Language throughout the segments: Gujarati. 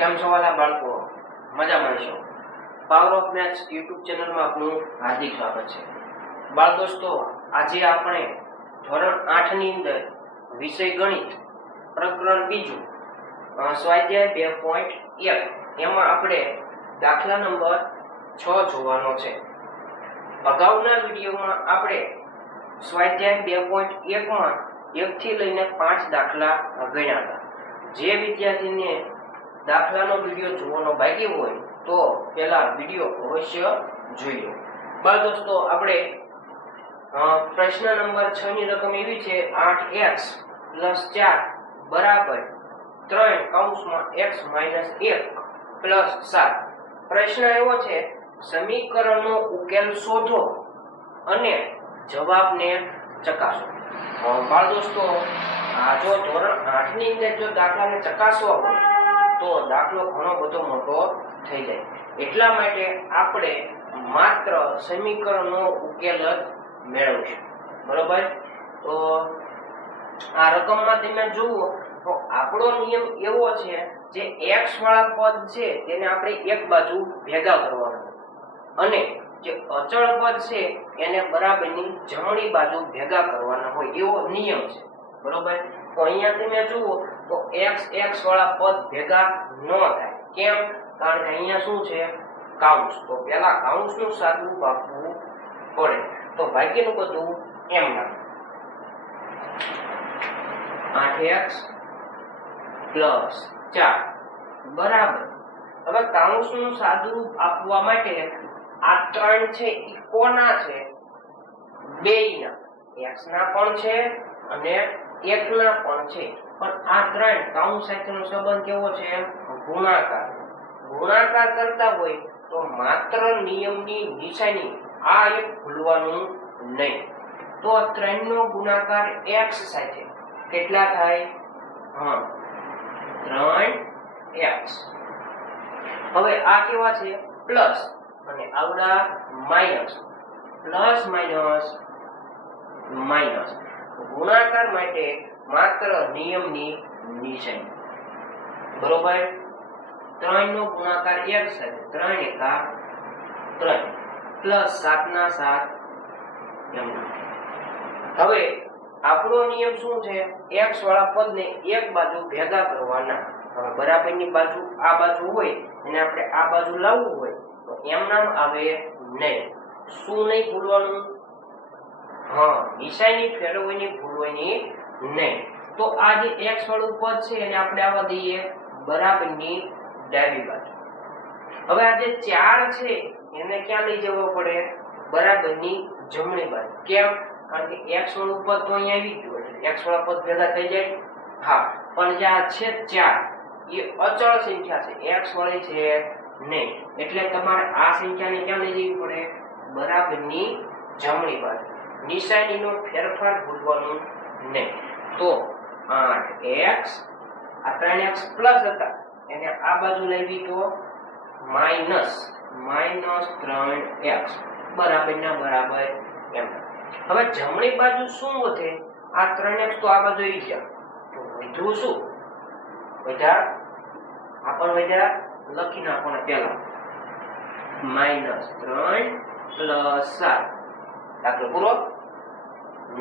કેમ છો વાલા બાળકો? મજામાં છો? પાવર ઓફ મેથ્સ યુટ્યુબ ચેનલમાં આપનું હાર્દિક સ્વાગત છે. બાળ દોસ્તો, આજે આપણે ધોરણ 8 ની અંદર વિષય ગણિત પ્રકરણ બીજું સ્વાધ્યાય 2.1 એમાં આપણે દાખલા નંબર 6 જોવાનો છે. અગાઉના વિડીયોમાં આપણે સ્વાધ્યાય 2.1 માં 1 થી લઈને 5 દાખલા ગણ્યા હતા. જે વિદ્યાર્થીને દાખલાનો વિડીયો જોવાનો બાકી હોય તો પહેલા વિડીયો અવશ્ય જોઈ લો. બાળ દોસ્તો, આપણે પ્રશ્ન નંબર 6 ની રકમ એવી છે 8x + 4 બરાબર 3 કૌંસમાં x - 1 + 7. પ્રશ્ન એવો છે, સમીકરણનો ઉકેલ શોધો અને જવાબને ચકાસો. બાળ દોસ્તો, આ જો ધોરણ 8 ની અંદર જો દાખલાને ચકાસવા હોય તો દાખલો ઘણો બધો મોટો થઈ જાય. એટલા માટે આપણે માત્ર સમીકરણનો ઉકેલ જ મેળવશું. બરોબર? તો આ રકમમાં તમે જુઓ તો આપણો નિયમ એવો છે, જે x વાળા પદ છે તેને આપણે એક બાજુ ભેગા કરવાના અને જે અચળ પદ છે એને બરાબરની જમણી બાજુ ભેગા કરવાના હોય એવો નિયમ છે. બરોબર? તો અહીંયા તમે જુઓ તો x વાળા પદ ભેગા ન થાય. કેમ? કારણ કે અહીંયા શું છે? કૌંસ. તો પહેલા કૌંસનું સાદુરૂપ આપવું પડે. તો બાકીનું બધું એમ નામ 8x + 4 બરાબર. હવે કૌંસનું સાદુરૂપ આપવા માટે આ 3 છે એ કોના છે? બેયના. x ના પણ છે અને 1 ના પણ છે. પણ આ 3 કૌંસ સાથેનો સંબંધ કેવો છે? ગુણાકાર. ગુણાકાર કરતા હોય તો માત્ર નિયમની નિશાની આ એક ભૂલવાનું નહીં. તો 3 નો ગુણાકાર x સાથે કેટલા થાય? 3x. હવે આ કેવા છે? પ્લસ અને આવડા માઈનસ. પ્લસ માઈનસ ગુણાકાર માટે માત્ર નિયમની નિશાની. બરોબર? 3 નો ગુણાકાર 1 સાથે 3 એકા 3 પ્લસ 7 ના 7 એમ. હવે આપણો નિયમ શું છે? x વાળા પદને એક બાજુ ભેગા કરવાના. હવે બરાબરની બાજુ આ બાજુ હોય અને આપણે આ બાજુ લાવવું હોય તો એમ નામ આવે નહીં. શું નહીં ભૂલવાનું? નિશાની ફેરવવાની ભૂલવાની નહીં. તો આ જે x વાળું પદ છે એને આપણે આવવા દઈએ બરાબરની ડાબી બાજુ. હવે આ જે 4 છે એને ક્યાં લઈ જવો પડે? બરાબરની જમણી બાજુ. કેમ? કારણ કે x વાળું પદ તો અહીંયા આવી ગયું એટલે x વાળા પદ ભેગા થઈ જાય. પણ જે આ છે 4 એ અચળ સંખ્યા છે, x વાળી છે નહીં. એટલે તમારે આ સંખ્યાને ક્યાં લઈ જવી પડે? બરાબરની જમણી બાજુ. નિશાનીનો ફેરફાર ભૂલવાનું નહીં. તો 8x આ 3x પ્લસ હતા એને આ બાજુ લાવી તો માઈનસ 3x બરાબરના બરાબર એમ. હવે જમણી બાજુ શું વધે? આ 3x તો આ બાજુ આવી ગયા તો વધ્યું શું? વધ્યા લખી નાખવાના પહેલા -3 + 7. દાખલો પૂરો?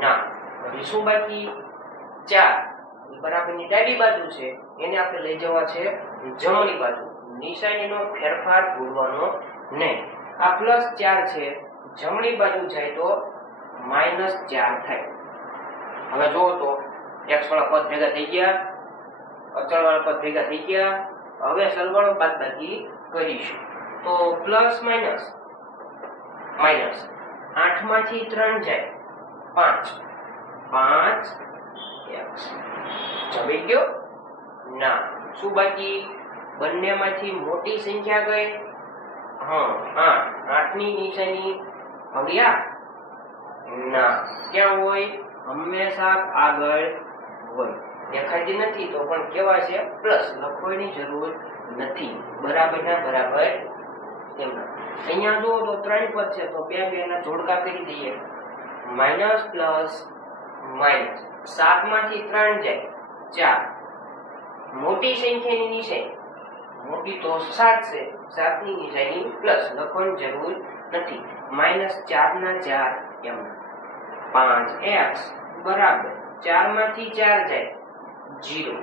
ના. પછી શું બાકી? 4 બરાબરની ડાબી બાજુ છે એને આપણે લઈ જવા છે જમણી બાજુ. નિશાનીનો ફેરફાર ભૂલવાનો નહીં. આ +4 છે, જમણી બાજુ જાય તો -4 થાય. હવે જુઓ તો x વાળા પદ ભેગા થઈ ગયા, અચળ વાળા પદ ભેગા થઈ ગયા. હવે સરવાળો બાદબાકી કરીશું તો પ્લસ માઈનસ 8 માંથી 3 જાય 5x. જમી ગયો? ના. શું બાકી? બંનેમાંથી મોટી સંખ્યા ગઈ 8 ની નિશાની આવ્યા? ના. ક્યાં હોય? હંમેશા આગળ હોય. દેખાતી નથી તો પણ કેવા છે? પ્લસ. લખવાની જરૂર નથી. બરાબરના બરાબર એમ. અહીંયા જુઓ તો 3 પદ છે તો બે ના જોડકા કરી દઈએ. Minus plus minus. 7 માંથી 3 જાય 4. મોટી સંખ્યાની નિશાની મોટી તો 7 છે, 7 ની નિશાની પ્લસ લખવાની જરૂર નથી. -4 ના 4 એમ 5x બરાબર 4 માંથી 4 જાય 0.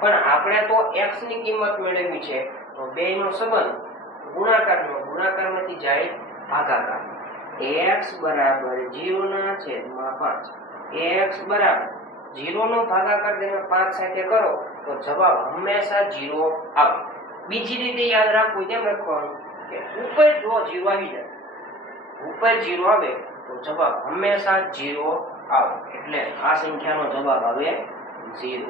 પણ આપણે તો x ની કિંમત મેળવવી છે, તો બેયનો સંબંધ ગુણાકારમાંથી જાય ભાગાકાર. x બરાબર 0 ના છેદમાં 5. x બરાબર 0 નો ભાગાકાર તમે 5 સાથે કરો તો જવાબ હંમેશા 0 આવે. બીજી રીતે યાદ રાખવું કેમ લખવાનું કે ઉપર જો 0 આવી જાય, ઉપર 0 આવે તો જવાબ હંમેશા 0 આવે. એટલે આ સંખ્યાનો જવાબ આવે 0.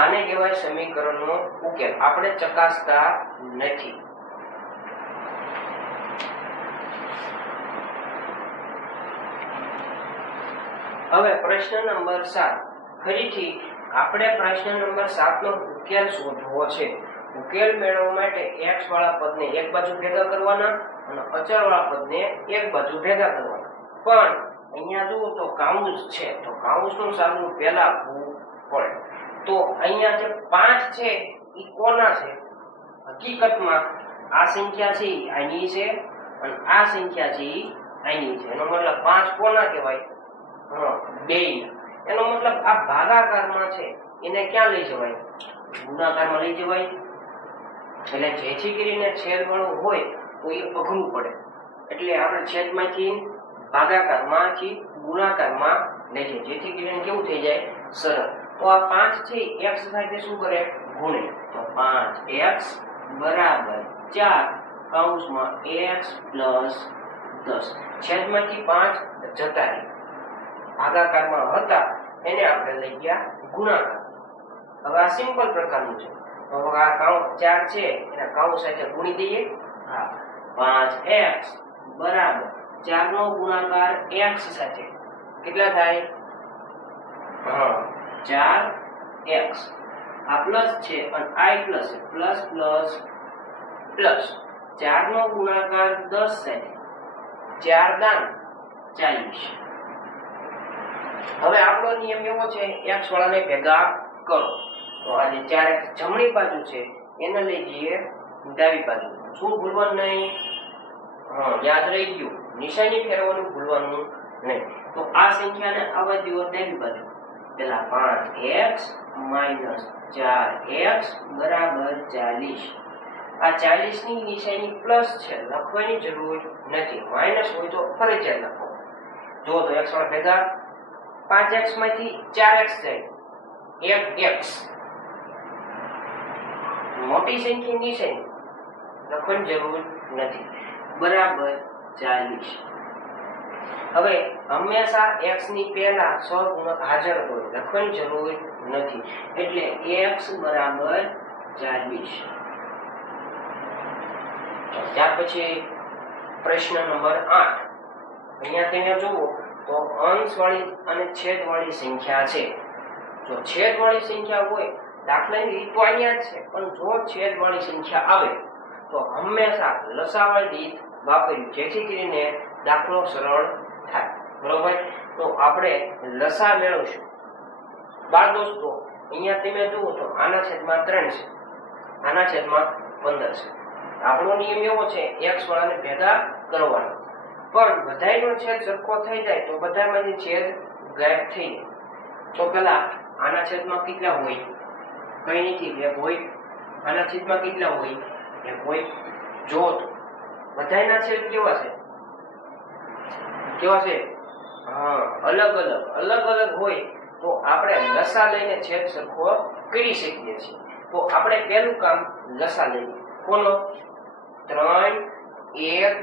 આને કહેવાય સમીકરણનો ઉકેલ. આપણે ચકાસતા નથી. હવે પ્રશ્ન નંબર 7. ફરીથી આપણે પ્રશ્ન નંબર 7 નો ઉકેલ શોધવો છે. ઉકેલ મેળવવા માટે x વાળા પદને એક બાજુ ભેગા કરવાના અને અચળ વાળા પદને એક બાજુ ભેગા કરવાના. પણ અહીંયા જુઓ તો કાઉન્સ છે, તો કાઉન્સનું સાદું પહેલા આપવું પડે. તો અહીંયા જે 5 છે એ કોના છે? હકીકતમાં આ સંખ્યા છે આની છે અને આ સંખ્યા છે આની છે. એનો મતલબ 5 કોના કહેવાય? બેય. એનો મતલબ આ ભાગાકારમાં છે એને ક્યાં લઈ જવાય? ગુણાકારમાં લઈ જવાય. એટલે જેથી કરીને છેદવાળું હોય તો એ અઘરું પડે, એટલે આપણે છેદમાંથી ભાગાકારમાંથી ગુણાકારમાં લઈ જઈએ, જેથી કરીને કેવું થઈ જાય? સરળ. તો આ 5 છે x સાથે શું કરે? ગુણે. તો 5x બરાબર 4 કૌંસમાં x પ્લસ 10. છેદમાંથી 5 જતા રહે, ભાગાકારમાં હતા એને આપણે લઈ ગયા ગુણાકાર. હવે આ સિમ્પલ પ્રકારનું છે. તો આ કૌંસ 4 છે એના કૌંસ સાથે ગુણી દઈએ. હા, 5x બરાબર 4 નો ગુણાકાર x સાથે કેટલા થાય? 4x. આ પ્લસ છે અને i પ્લસ છે, પ્લસ પ્લસ પ્લસ. 4 નો ગુણાકાર 10 સાથે 4 દાન 40. હવે આપણો નિયમ એવો છે x વાળાને ભેગા કરો. તો આ જે 4x જમણી બાજુ છે એને લઈ જઈએ ડાબી બાજુ. શું ભૂલવાનું નહીં? યાદ રહી ગયું, નિશાની ફેરવવાનું ભૂલવાનું નહીં. તો આ સંખ્યાને આવવા દો ડાબી બાજુ. પેલા 5x - 4x બરાબર 40. આ 40 ની નિશાની પ્લસ છે, લખવાની જરૂર નથી. માઈનસ હોય તો ફરજિયાત લખો. જો તો x વાળા ભેગા 5x માંથી 4x જાય 1x. મોટી સંખ્યા નિશાની લખવાની જરૂર નથી. બરાબર 40. હવે હંમેશા x ની પહેલા સહગુણક હાજર હોય, લખવાની જરૂર નથી. એટલે x બરાબર 40. ત્યાર પછી પ્રશ્ન નંબર 8. અહીંયા તમે જુઓ તો અંશવાળી અને છેદવાળી સંખ્યા છે. જો છેદવાળી સંખ્યા હોય, દાખલાની રીત તો અહીંયા જ છે, પણ જો છેદવાળી સંખ્યા આવે તો હંમેશા લસાવાળી રીત વાપરવી, જેથી કરીને દાખલો સરળ થાય. બરોબર? તો આપણે લસા મેળવશું. બાળ દોસ્તો, અહીંયા તમે જુઓ તો આના છેદમાં 3 છે, આના છેદમાં 15 છે. આપણો નિયમ એવો છે x વાળાને ભેગા કરવાનો, પણ બધાયનો છેદ સરખો થઈ જાય તો બધામાંથી છેદ ગાયબ થઈ જાય. તો પેલા આના છેદમાં કેટલા હોય? કઈ નથી, 1 હોય. આના છેદમાં કેટલા હોય? 1 હોય. જો તો બધાયના છેદ કેવા છે? કેવા છે? અલગ અલગ હોય તો આપણે લસા લઈને છેદ સરખો કરી શકીએ છીએ. તો આપણે પહેલું કામ લસા લઈએ. કોનો? 3 1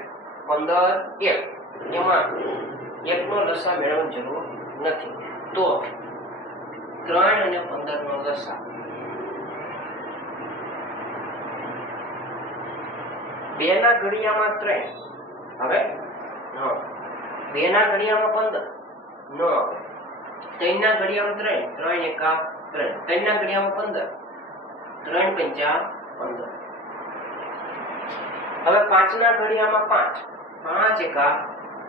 15 1. એમાં 1 નો લસા મેળવવાની જરૂર નથી. તો 3 અને 15 નો લસા 2 ના ઘડિયામાં 3. હવે 2 ના ઘડિયામાં 15 નો. 3 ના ઘડિયામાં 3, 3 એકા 3. 3 ના ઘડિયામાં 15, 3 પંચા 15. હવે 5 ના ઘડિયામાં 5, 5 એકા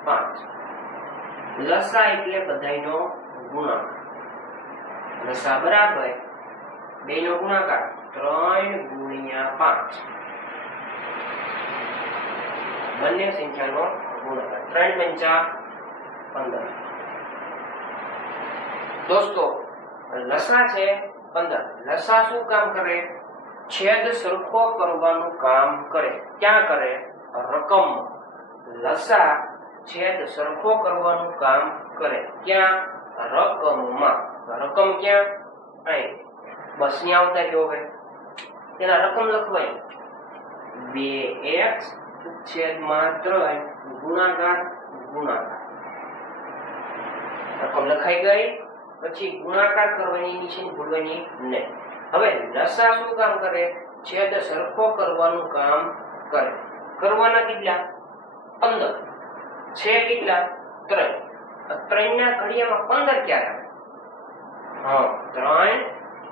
5. લસા એટલે બધાયનો ગુણાકાર. લસા બરાબર 2 નો ગુણાકાર 3 ગુણ્યા 5 બંને સંખ્યાનો ગુણાકાર 3 પંચા 15 દોસ્તો લસા છે 15 લસા શું કામ કરે છેદ સરખો કરવાનું કામ કરે ક્યાં કરે રકમ લસા છેદ સરખો કરવાનું કામ કરે ક્યાં રકમમાં રકમ ક્યાં અહીં બસ ની આવતા રહ્યો હવે તેના રકમ લખવાય 2x છેદમાં 3 ગુણાકાર ગુણાકાર રકમ લખાઈ ગઈ પછી ગુણાકાર કરવાની નિશાની ભૂલવાની નહીં હવે લસા શું કામ કરે છેદ સરખો કરવાનું કામ કરે કરવાના કેટલા 15 છે કેટલા 3 3 ના ઘડિયામાં 15 ક્યારે આવે 3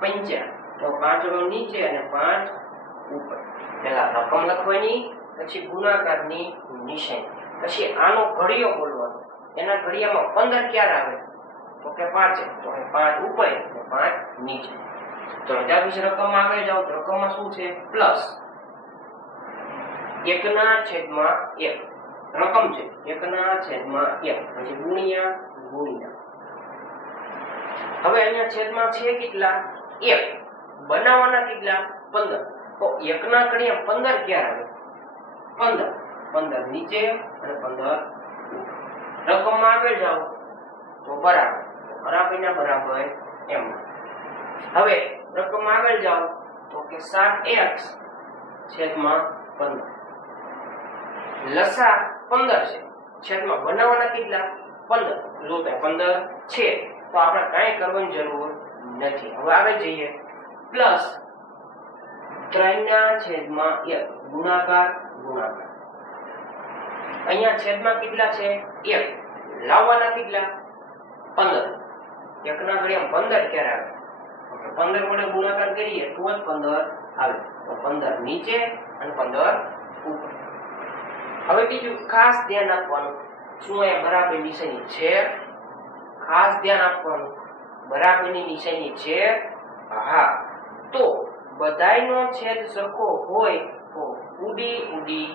પંચા તો 5 રો નીચે અને 5 ઉપર પહેલા રકમ લખવાની પછી ગુણાકારની નિશાની પછી આનો ઘડિયો બોલવાનો એના ઘડિયામાં 15 ક્યારે આવે તો કે 5 તો 5 ઉપર અને 5 નીચે તો ત્યાર પછી રકમમાં આગળ જાઓ તો રકમમાં શું છે પ્લસ 1 ના છેદમાં 1 રકમ છે 1 ના છેદમાં 1 પછી ગુણ્યા ગુણ્યા હવે અહીંયા છેદમાં છે કેટલા 1 બનાવવાના કેટલા 15 તો 1 ના ઘડિયા 15 ક્યારે આવે 15 નીચે અને 15 રકમમાં આગળ જાઓ તો બરાબર ના બરાબર એમ હવે રકમમાં આગળ જાઓ તો કે 7x છેદમાં 15 લસા 15 છે છેદમાં બનાવવાના કેટલા 15 જો કે 15 છે તો આપણે કાંઈ કરવાની જરૂર નથી હવે આગળ જઈએ પ્લસ 3 ના છેદમાં 1 ગુણાકાર ગુણાકાર અહીંયા છેદમાં કેટલા છે 1 લાવવાના કેટલા 15 1 ના ઘડિયામાં 15 ક્યારે આવે 15 વડે ગુણાકાર કરીએ તો જ 15 આવે તો 15 નીચે અને 15 ઉપર હવે બીજું ખાસ ધ્યાન આપવાનું શું અહીંયા બરાબર નિશાની છે ખાસ ધ્યાન આપવાનું બરાબરની નિશાની છે હા તો બધાયનો છેદ સરખો હોય તો ઉડી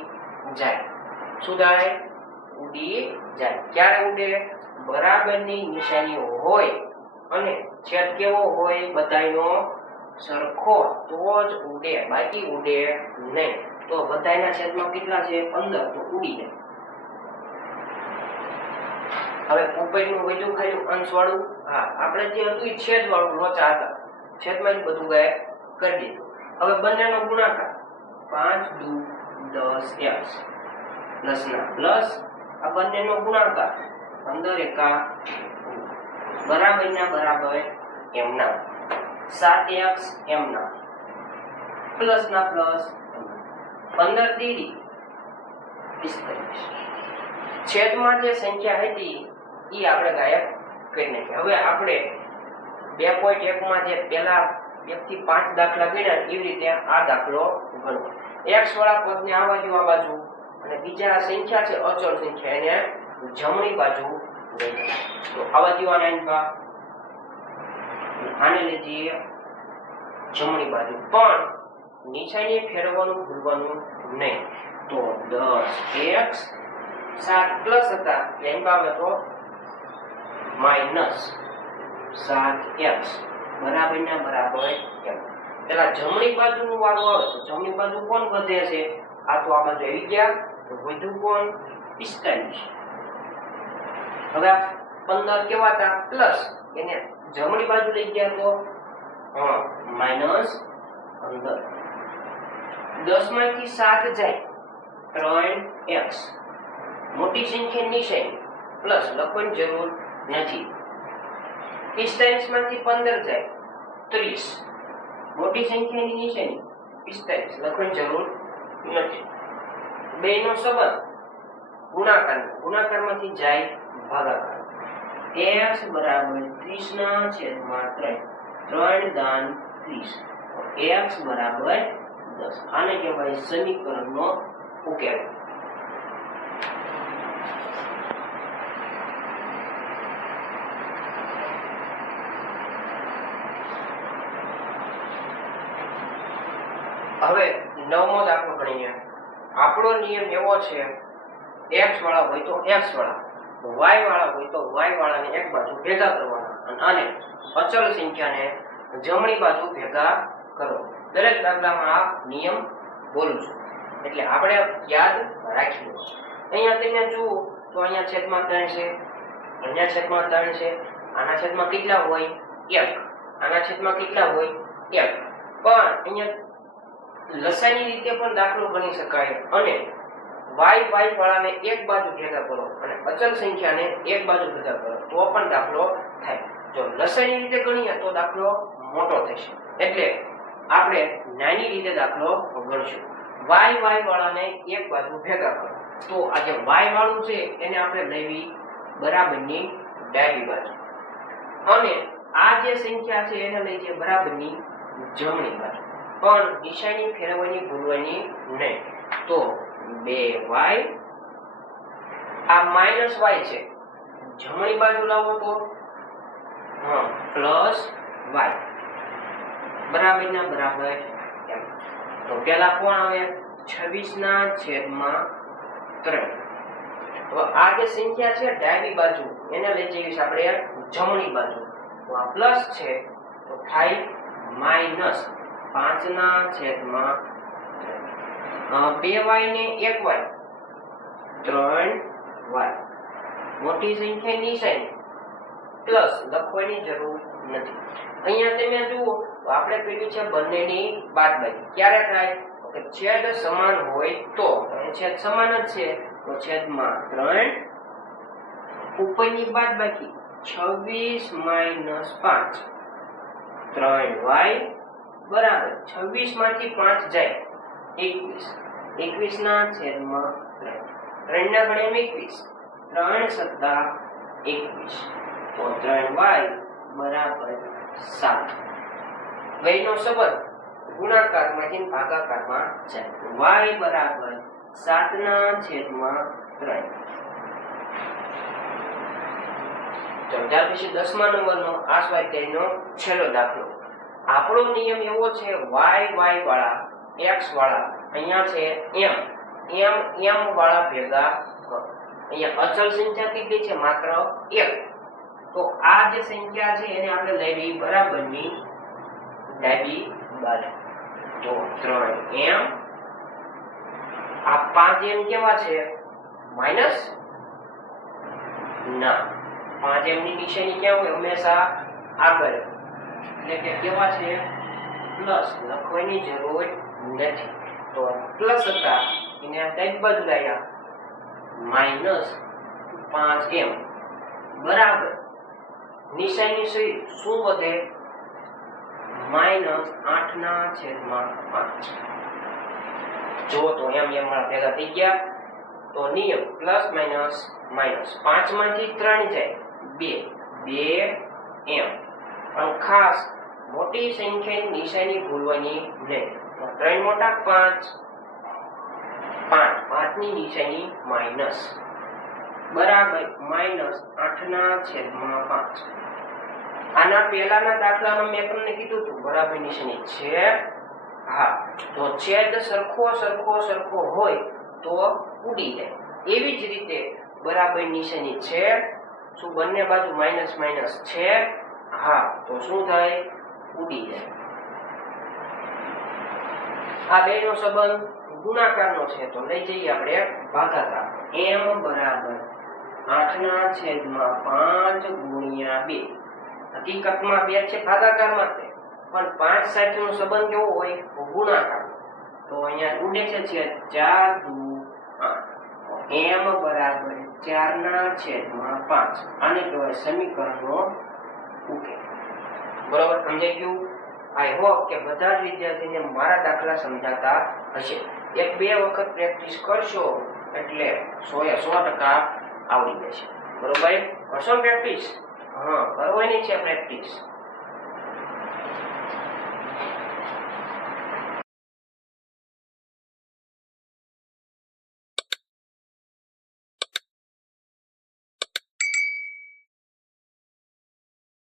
જાય શું થાય ઉડી જાય ક્યારે ઉડે બરાબરની નિશાની હોય અને છેદ કેવો હોય બધાયનો સરખો તો જ ઉડે બાકી ઉડે નહીં તો બધાયના છેદમાં કેટલા છે 15 તો ઉડી જાય હવે ઉપરનું વધુ ખાલી અંશ વાળું હા આપણે જે હતું એ છેદ વાળું લોચા હતા છેદમાં જ બધું ગાયબ કરી દીધું હવે બંનેનો ગુણાકાર 5 દુ 10x પ્લસના પ્લસ આ બંનેનો ગુણાકાર 15 એકા બરાબરના બરાબર એમના 7x એમના પ્લસના પ્લસ 15 દીરી 45 છેદમાં જે સંખ્યા હતી એ આપણે ગાયબ કરી નાખી હવે આપણે 2.1 માં જે પહેલા 1 થી 5 દાખલા ગણ્યા એવી રીતે આ દાખલો ગણવો x વાળા પદને આ બાજુ અને બીજા સંખ્યા છે અચળ સંખ્યા એને જમણી બાજુ લઈ તો આવા જેવા આને લીધી જમણી બાજુ પણ નિશાની ફેરવવાનું ભૂલવાનું નહીં તો 10x 7 પ્લસ હતા એમ આવે તો માઈનસ 7x બરાબરના બરાબર એમ પેલા જમણી બાજુનું વાળું આવે છે જમણી બાજુ કોણ વધે છે આ તો આ બાજુ આવી ગયા તો વધુ કોણ 45 હવે 15 કેવા હતા પ્લસ એને જમણી બાજુ લઈ ગયા તો માઈનસ 15 10 માંથી 7 જાય 3x મોટી સંખ્યા નિશાની પ્લસ લખવાની જરૂર નથી 45 માંથી 15 જાય 30 મોટી સંખ્યાની નિશાની 45 લખવાની જરૂર નથી બેનો સંબંધ ગુણાકારમાંથી જાય ભાગાકાર x બરાબર 30 ના છેદમાં 3 3 દાન 30 x બરાબર 10 આને કહેવાય સમીકરણનો ઉકેલ હવે નવમો દાખલો ગણીએ. આપણો નિયમ એવો છે x વાળા હોય તો x વાળા, y વાળા હોય તો y વાળાને એક બાજુ ભેગા કરવાના અને અચળ સંખ્યાને જમણી બાજુ ભેગા કરો. દરેક દાખલામાં આ નિયમ બોલું છું એટલે આપણે યાદ રાખીએ. અહીંયા તમે જુઓ તો અહીંયા છેદમાં 3 છે, અહીંયા છેદમાં 3 છે, આના છેદમાં કેટલા હોય 1, આના છેદમાં કેટલા હોય 1. પણ અહીંયા લસાઈની રીતે પણ દાખલો ગણી શકાય અને y વાળાને એક બાજુ ભેગા કરો અને અચલ સંખ્યાને એક બાજુ ભેગા કરો તો પણ દાખલો થાય. જો લસાઈની રીતે ગણીએ તો દાખલો મોટો થશે એટલે આપણે નાની રીતે દાખલો ગણશું. y વાળાને એક બાજુ ભેગા કરો તો આ જે y વાળું છે એને આપણે લેવી બરાબરની ડાબી બાજુ અને આ જે સંખ્યા છે એને લઈ જઈએ બરાબરની જમણી બાજુ. પણ નિશાની ફેરવવાની ભૂલવાની નહીં. તો 2y આ માઈનસ y છે, જમણી બાજુ લાવો તો પ્લસ y બરાબરના બરાબર એમ. તો પેલા કોણ આવે 26/3. તો આ જે સંખ્યા છે ડાબી બાજુ એને લઈ જઈશું આપણે જમણી બાજુ. તો આ પ્લસ છે તો થાય માઈનસ 5/3. 2y ને 1y 3y. મોટી સંખ્યા નિશાની પ્લસ લખવાની જરૂર નથી. અહીંયા તમે જુઓ તો આપણે પેલું છે બંનેની બાદબાકી. ક્યારે થાય કે છેદ સમાન હોય તો છેદ સમાન જ છે તો છેદમાં 3 ઉપરની બાદબાકી 26 - 5 3y બરાબર 26 માંથી 5 જાય 21. 21/3 3 ના ગણે 21 3 + 21 તો 3y બરાબર 7. વયનો સંબંધ ગુણાકારમાંથી ભાગાકારમાં જાય. y બરાબર 7/3. ત્યાર પછી 10મા નંબરનો આ સ્વાધ્યાયનો છેલ્લો દાખલો. આપણો નિયમ એવો છે y વાળા x વાળા અહીંયા છે m વાળા ભેગા કરો. અહીંયા અચળ સંખ્યા કેટલી છે માત્ર 1. તો આ જે સંખ્યા છે એને આપણે લેવી બરાબરની ડાબી બાજુ. તો 3m આ 5m કેવા છે માઈનસ ના 5m ની નિશાની ક્યાં હોય હંમેશા આગળ એટલે કે કેવા છે પ્લસ લખવાની જરૂર નથી. તો પ્લસ હતા એને આ ડાબી બાજુ લાવ્યા માઈનસ 5m બરાબર નિશાની શું વધે -8/5. જો તો એમ વાળા ભેગા થઈ ગયા તો નિયમ પ્લસ માઈનસ માઈનસ 5 માંથી 3 જાય 2m. પણ ખાસ મોટી સંખ્યાની નિશાની ભૂલવાની નહીં. 3 મોટા 5 ની નિશાની માઈનસ બરાબર -8/5. આના પહેલાના દાખલામાં મેં તમને કીધું હતું બરાબર નિશાની છે. હા તો છેદ સરખો હોય તો ઉડી જાય. એવી જ રીતે બરાબર નિશાની છે શું બંને બાજુ માઈનસ માઈનસ છે હા તો શું થાય ઉડી જાય. આ બેનો સંબંધ ગુણાકારનો છે તો લઈ જઈએ આપણે ભાગાકાર. m બરાબર 8/5 ગુણ્યા 2. હકીકતમાં 2 છે ભાગાકારમાં છે પણ 5 સાથેનો સંબંધ કેવો હોય ગુણાકાર. તો અહીંયા ઉડે છે છેદ 4 × 8. m બરાબર 4/5. આને કહેવાય સમીકરણનો ઉકેલ. બરાબર સમજાઈ ગયું? આઈ હોપ કે બધા જ વિદ્યાર્થીને મારા દાખલા સમજાતા હશે. 1-2 વખત પ્રેક્ટિસ કરશો એટલે 100% આવડી જશે. બરોબર કરશો પ્રેક્ટિસ? હા કરવાની છે પ્રેક્ટિસ.